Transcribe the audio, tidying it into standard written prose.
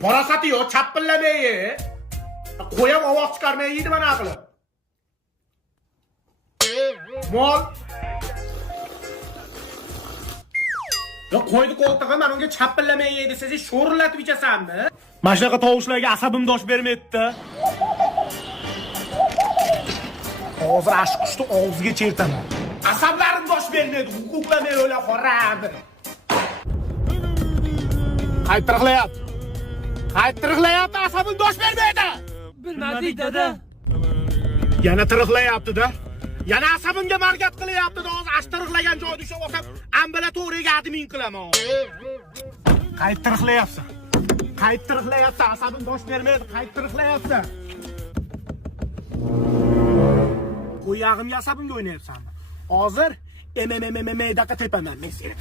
Parasati yo, çapıllamayı. Koyam ovoz çıkarmayı yedi bana akıllı. Mol. Ya koydu koltuğa ben onga çapıllamayı yedi sizi şo'rlatib ichasanmi? Mana shunaqa tovushlarga asabim dosh bermayapti. Hozir ash qushni og'ziga chertaman. Asablarim dosh bermaydi, huquqlamay o'la xo'rab. Qaytiriqlayapti, asabim dosh bermaydi. Bilmadik dada. Yana tiriqlayapti-da. Yana asabimga margat qilyapti-da. Hozir ashtiriqlagan joyda ushlab olsam, ambulatoriyaga admin qilaman. Qaytiriqlayapsan. Asabim dosh bermaydi, qaytiriqlayapti. Qo'yag'imga asabimga o'ynayapsanmi? Hozir daqa tepaman men seni.